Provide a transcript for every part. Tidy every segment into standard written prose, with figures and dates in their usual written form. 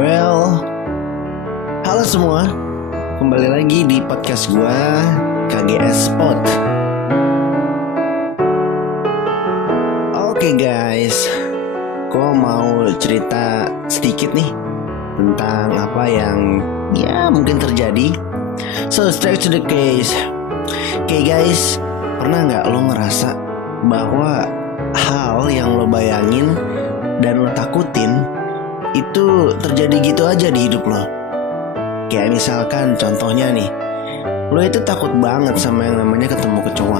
Well, halo semua, kembali lagi di podcast gua, KGS Pod. Oke guys, gua mau cerita sedikit nih tentang apa yang mungkin terjadi. So straight to the case. Oke guys, pernah gak lo ngerasa bahwa hal yang lo bayangin dan lo takutin itu terjadi gitu aja di hidup lo? Kayak misalkan contohnya nih, lo itu takut banget sama yang namanya ketemu kecoa.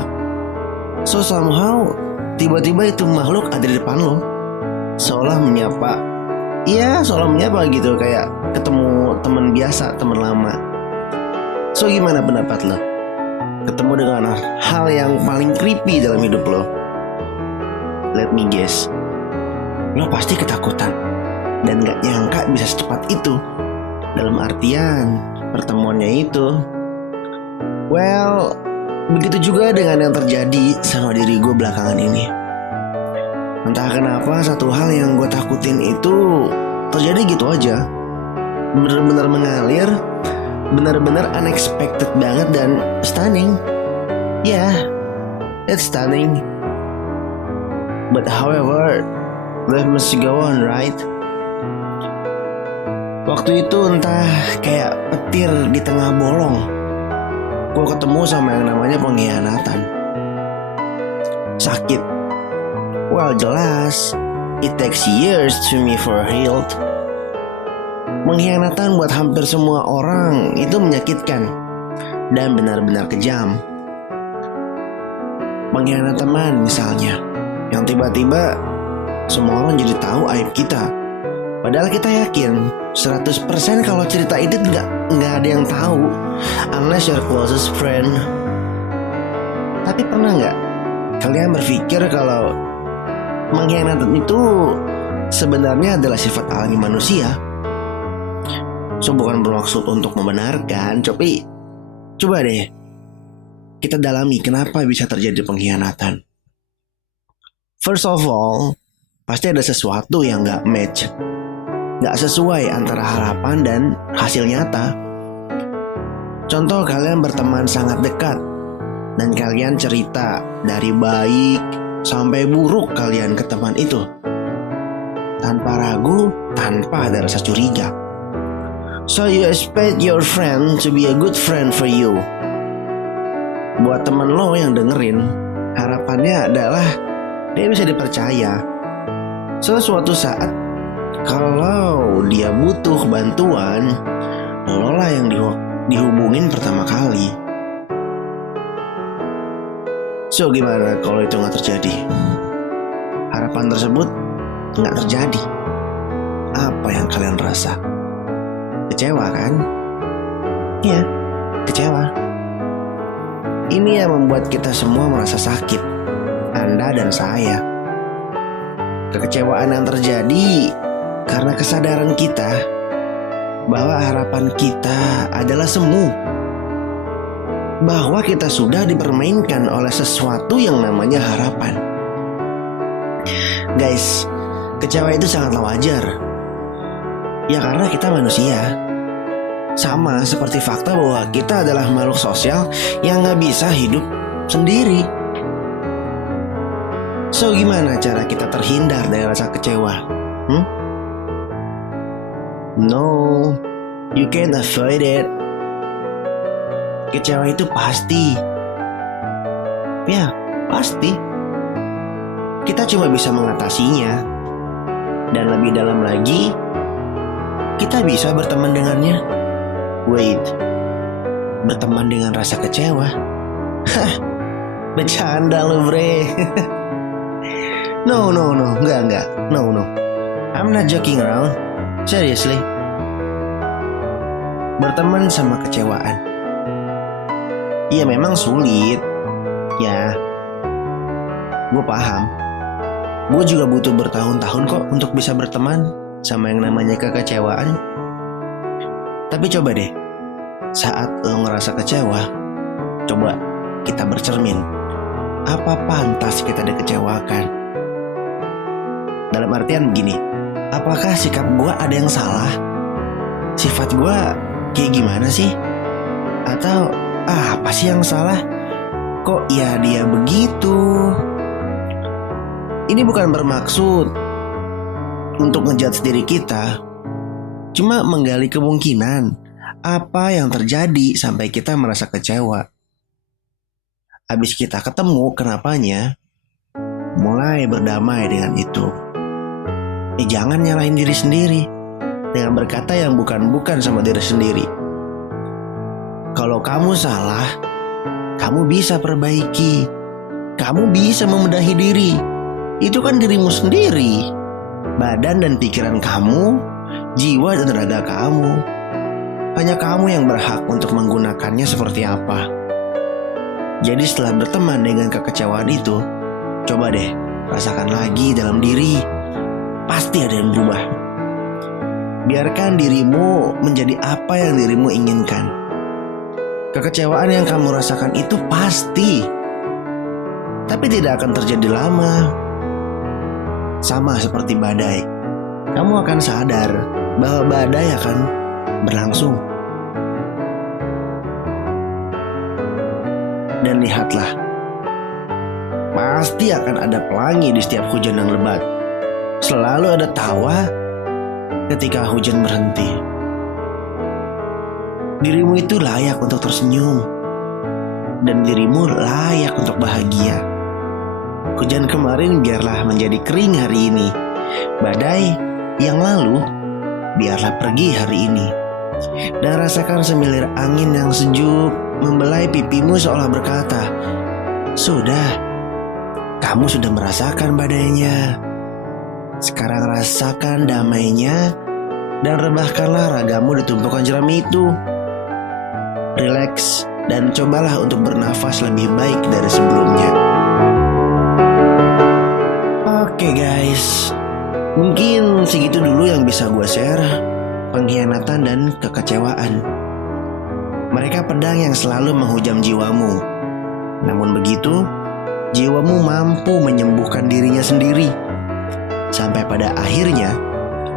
So somehow tiba-tiba itu makhluk ada di depan lo, seolah menyapa gitu, kayak ketemu teman biasa, teman lama. So gimana pendapat lo? Ketemu dengan hal yang paling creepy dalam hidup lo, let me guess, lo pasti ketakutan dan gak nyangka bisa secepat itu. Dalam artian pertemuannya itu, well, begitu juga dengan yang terjadi sama diri gue belakangan ini. Entah kenapa satu hal yang gue takutin itu terjadi gitu aja, bener-bener mengalir, bener-bener unexpected banget dan stunning. It's stunning. But however, life must go on, right? Waktu itu entah kayak petir di tengah bolong, gue ketemu sama yang namanya pengkhianatan. Sakit. Well, jelas, it takes years to me for healed. Pengkhianatan buat hampir semua orang itu menyakitkan dan benar-benar kejam. Pengkhianatan teman misalnya, yang tiba-tiba semua orang jadi tahu aib kita. Padahal kita yakin 100% kalau cerita itu nggak ada yang tahu, unless your closest friend. Tapi pernah nggak kalian berpikir kalau pengkhianatan itu sebenarnya adalah sifat alami manusia? So bukan bermaksud untuk membenarkan, tapi coba deh kita dalami kenapa bisa terjadi pengkhianatan. First of all, pasti ada sesuatu yang nggak match, gak sesuai antara harapan dan hasil nyata. Contoh, kalian berteman sangat dekat dan kalian cerita dari baik sampai buruk kalian ke teman itu, tanpa ragu, tanpa ada rasa curiga. So you expect your friend to be a good friend for you. Buat teman lo yang dengerin, harapannya adalah dia bisa dipercaya. So suatu saat kalau dia butuh bantuan, lo lah yang dihubungin pertama kali. So gimana kalau itu gak terjadi? Harapan tersebut gak terjadi. Apa yang kalian rasa? Kecewa kan? Iya, kecewa. Ini yang membuat kita semua merasa sakit, Anda dan saya. Kekecewaan yang terjadi karena kesadaran kita bahwa harapan kita adalah semu, bahwa kita sudah dipermainkan oleh sesuatu yang namanya harapan. Guys, kecewa itu sangatlah wajar. Ya karena kita manusia. Sama seperti fakta bahwa kita adalah makhluk sosial yang gak bisa hidup sendiri. So gimana cara kita terhindar dari rasa kecewa? No, you can't avoid it. Kecewa itu pasti. Ya, pasti. Kita cuma bisa mengatasinya. Dan lebih dalam lagi, kita bisa berteman dengannya. Wait, berteman dengan rasa kecewa? Hah, bercanda lu bre. No, enggak. No. I'm not joking around. Seriously. Berteman sama kecewaan. Iya memang sulit. Ya, gue paham. Gue juga butuh bertahun-tahun kok untuk bisa berteman sama yang namanya kekecewaan. Tapi coba deh, saat lo ngerasa kecewa, coba kita bercermin. Apa pantas kita dikecewakan? Dalam artian begini, apakah sikap gue ada yang salah? sifat gue kayak gimana sih? Atau apa sih yang salah? Kok ya dia begitu? Ini bukan bermaksud untuk ngejudge diri kita, cuma menggali kemungkinan apa yang terjadi sampai kita merasa kecewa. Habis kita ketemu kenapanya, mulai berdamai dengan itu. Jangan nyalahin diri sendiri dengan berkata yang bukan-bukan sama diri sendiri. Kalau kamu salah, kamu bisa perbaiki. Kamu bisa membenahi diri. Itu kan dirimu sendiri. Badan dan pikiran kamu, jiwa dan raga kamu. Hanya kamu yang berhak untuk menggunakannya seperti apa. Jadi setelah berteman dengan kekecewaan itu, coba deh rasakan lagi dalam diri. Pasti ada yang berubah. Biarkan dirimu menjadi apa yang dirimu inginkan. Kekecewaan yang kamu rasakan itu pasti, tapi tidak akan terjadi lama. Sama seperti badai, kamu akan sadar bahwa badai akan berlangsung. Dan lihatlah, pasti akan ada pelangi di setiap hujan yang lebat. Selalu ada tawa ketika hujan berhenti. Dirimu itu layak untuk tersenyum, dan dirimu layak untuk bahagia. Hujan kemarin biarlah menjadi kering hari ini. Badai yang lalu biarlah pergi hari ini. Dan rasakan semilir angin yang sejuk membelai pipimu seolah berkata, "Sudah, kamu sudah merasakan badainya. Sekarang rasakan damainya dan rebahkanlah ragamu di tumpukan jerami itu. Relax dan cobalah untuk bernafas lebih baik dari sebelumnya." Oke guys, mungkin segitu dulu yang bisa gue share. Pengkhianatan dan kekecewaan. Mereka pedang yang selalu menghujam jiwamu. Namun begitu, jiwamu mampu menyembuhkan dirinya sendiri. Sampai pada akhirnya,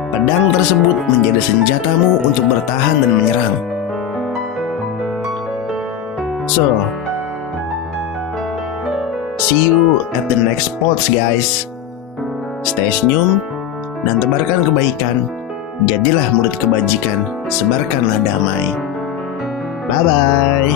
pedang tersebut menjadi senjatamu untuk bertahan dan menyerang. So, see you at the next spots guys. Stay senyum dan tebarkan kebaikan. Jadilah murid kebajikan, sebarkanlah damai. Bye-bye.